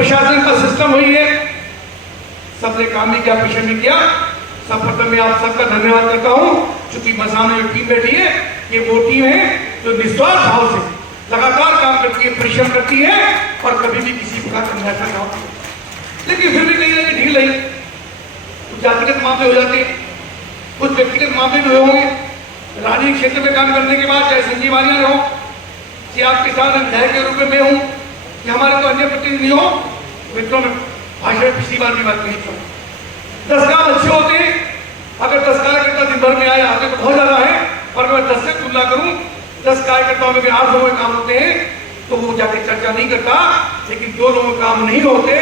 प्रशासन का सिस्टम वही है, सबने काम नहीं किया, पेशेंट नहीं किया। सर्वप्रथम मैं आप सबका धन्यवाद करता हूँ, क्योंकि सामने जो टीम बैठी है ये वो टीम है जो निस्वार्थ भाव से लगातार काम करती है, परिश्रम करती है और कभी भी किसी प्रकार का निराशा नहीं होती। लेकिन फिर भी कहीं ना कहीं ढील रही, कुछ जातिगत मामले हो जाते हैं, कुछ व्यक्तिगत मामले भी होंगे। राजनीतिक क्षेत्र में काम करने के बाद चाहे संजीव आर्यन हो, कि आपके साथ विधायक के रूप में मैं हूँ, कि हमारे को अन्य प्रतिनिधि हो, मित्रों में भाषण पिछली बार भी बात नहीं करूँ। 10 काम अच्छे होते हैं, अगर 10 कार्यकर्ता दिन भर में आए, आगे तो बहुत ज्यादा है, पर मैं 10 से तुलना करूं, 10 कार्यकर्ताओं में 8 लोगों के काम होते हैं तो वो जाके चर्चा नहीं करता। लेकिन 2 लोगों के काम नहीं होते,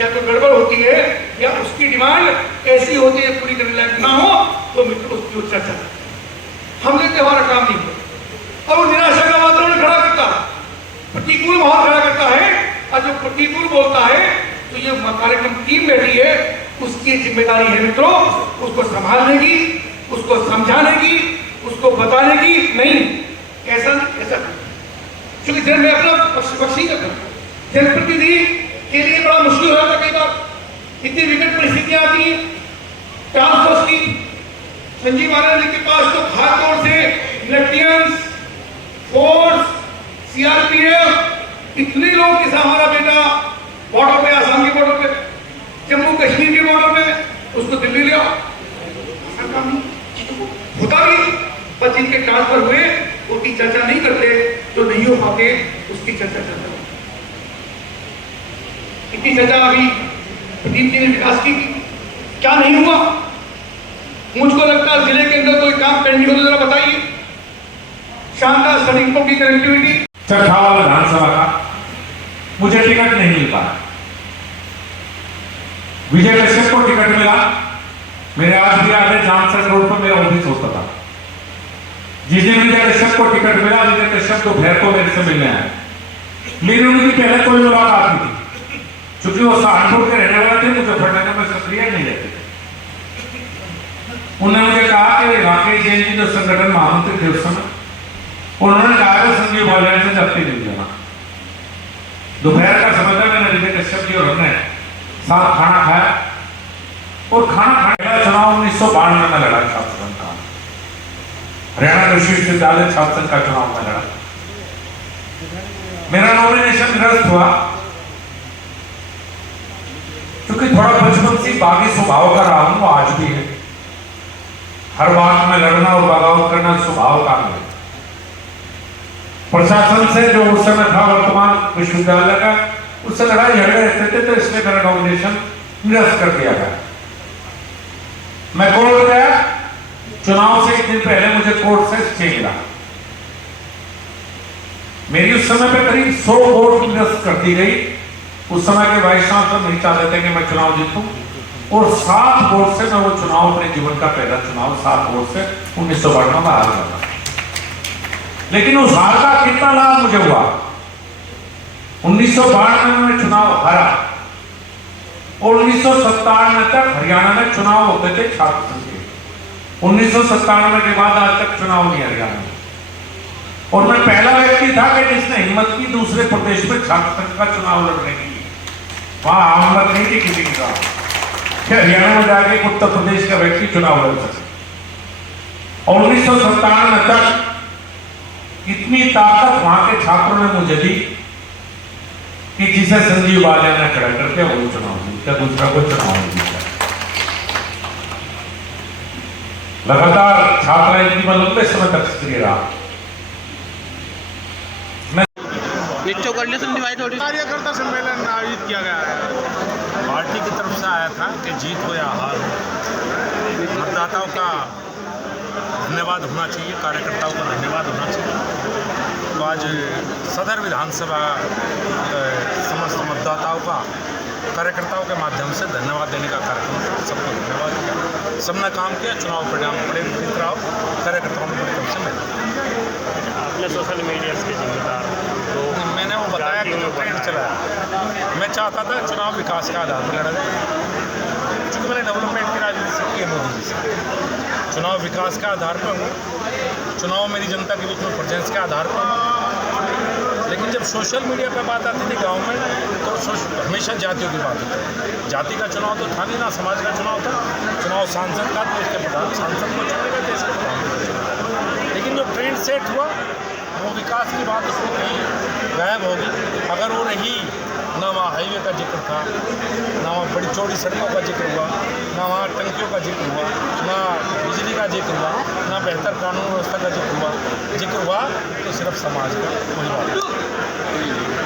या तो गड़बड़ होती है या उसकी डिमांड ऐसी होती है पूरी करने लायक ना हो, तो मित्रों उसकी चर्चा हमने तो हमारा काम नहीं किया। और वो निराशा का वातावरण खड़ा करता, प्रतिकूल माहौल खड़ा करता है, और जो प्रतिकूल बोलता है तो ये कार्यक्रम टीम बैठी है, उसकी जिम्मेदारी है मित्रों उसको संभालने की, उसको समझाने की, उसको बताने की। नहीं ऐसा क्योंकि जब मैं अपना पक्ष ही करता हूं, जनप्रतिनिधि के लिए बड़ा मुश्किल हो जाता, कई बार इतनी विकट परिस्थितियां आती हैं। ट्रांसफर्स की संजीव आनंद के पास तो खासतौर से लेफ्टिनेंट्स, फोर्स, सीआरपीएफ, इतने लोग के साथ हमारा बेटा बॉर्डर पे, आसाम के बॉर्डर पे, जम्मू कश्मीर के बॉर्डर पे, उसको दिल्ली ले आओ, होता भी। पर जिनके ट्रांसफर हुए उनकी चर्चा नहीं करते, जो नहीं हो पाते उसकी चर्चा करते। इतनी चर्चा अभी प्रदीप जी ने विकास की, क्या नहीं हुआ? मुझको लगता है जिले के अंदर कोई काम पेंडिंग हो तो जरा बताइए। शानदार सड़कों की कनेक्टिविटी, चरखावा विधानसभा का मुझे टिकट नहीं मिल पाया, विजय कश्यप को टिकट मिला। मेरे आज भी याद है, जामसर रोड पर मेरा ऑफिस होता था। जिस दिन विजय कश्यप को टिकट मिला, विजय कश्यप दोपहर को मेरे से मिलने आए, लेकिन उनकी पहले कोई मुलाकात नहीं थी, क्योंकि वो सहारनपुर के रहने वाले थे, मुजफ्फरनगर में सक्रिय नहीं रहते थे। उन्होंने मुझे कहा कि राकेश जैन जी जो संगठन महामंत्री थे उस समय, उन्होंने कहा कि संजीव बालियान से जब्ती नहीं देना। दोपहर का समय था, मैंने विजय कश्यप जी और हमने साथ खाना खाया, और खाना खाने चुनाव 1992 में लड़ा छात्र संघ का, हरियाणा कृषि विश्वविद्यालय छात्र संघ का चुनाव में लड़ा। मेरा नॉमिनेशन निरस्त हुआ, क्योंकि थोड़ा बचपन से बागी स्वभाव का रहा हूं, आज भी है। हर बात में लड़ना और बगावत करना स्वभाव का है। प्रशासन से जो उस समय था वर्तमान विश्वविद्यालय का, उससे लड़ाई झगड़े रहते थे, तो इसलिए मेरा नॉमिनेशन निरस्त कर दिया गया। मैं कोर्ट गया, चुनाव से एक दिन पहले मुझे कोर्ट से स्टे मिला। मेरी उस समय पे करीब 100 वोट निरस्त कर दी गई। उस समय के वाइस चांसलर नहीं चाहते थे कि मैं चुनाव जीतूं, और 7 वोट से मैं वो चुनाव, अपने जीवन का पहला चुनाव 7 वोट से 1992 में हार गया। लेकिन उस हार का कितना लाभ मुझे हुआ? 1992 में चुनाव हारा, और 1997 तक हरियाणा में चुनाव होते थे छात्र संघ के। 1997 के बाद आज तक चुनाव नहीं हरियाणा में, और मैं पहला व्यक्ति था कि जिसने हिम्मत की दूसरे प्रदेश में छात्र संघ का चुनाव लड़ने की। वहां हिम्मत नहीं थी किसी की कि हरियाणा में जाके उत्तर प्रदेश का व्यक्ति चुनाव लड़ सके। और 1997 तक इतनी ताकत वहां के छात्रों ने मुझे दी कि जिसे संजीव बालियान ने खड़ा करके वो चुनाव जीता, दूसरा कोई चुनाव नहीं जीता। लगातार छात्रा इतनी लंबे समय तक सक्रिय रहा। कार्यकर्ता सम्मेलन आयोजित किया गया है, पार्टी की तरफ से आया था कि जीत हो या हार हो, मतदाताओं का धन्यवाद होना चाहिए, कार्यकर्ताओं का धन्यवाद होना चाहिए। तो आज सदर विधानसभा समस्त मतदाताओं का कार्यकर्ताओं के माध्यम से धन्यवाद देने का कार्यक्रम था। सबको धन्यवाद दिया, सबने काम किया, चुनाव परिणाम बड़े रहा, कार्यकर्ताओं ने बड़ी तरफ से मिला। आपने सोशल मीडिया के जिम्मेदार, तो मैंने वो बताया कि जो ट्रेंड चलाया, मैं चाहता था चुनाव विकास के आधार पर लड़ा जाए, क्योंकि मैंने डेवलपमेंट की राजनीति से की है मोदी जी से। चुनाव विकास के आधार पर हूँ, चुनाव मेरी जनता के बीच में प्रेजेंस के आधार पर, लेकिन जब सोशल मीडिया पे बात आती थी गांव में तो हमेशा जातियों की बात होती थी। जाति का चुनाव तो था नहीं ना, समाज का चुनाव था। चुनाव सांसद का, देश के प्रधान सांसद को चुनेगा, देश के प्रधान को चुनेगा। लेकिन जो ट्रेंड सेट हुआ वो विकास की बात उसमें कहीं गायब होगी। अगर वो रही, ना वहाँ हाईवे का जिक्र था, ना वहाँ बड़ी चौड़ी सड़कों का जिक्र हुआ, ना वहाँ टंकियों का जिक्र हुआ, ना बिजली का जिक्र हुआ, ना बेहतर कानून व्यवस्था का जिक्र हुआ तो सिर्फ समाज का वही बात है।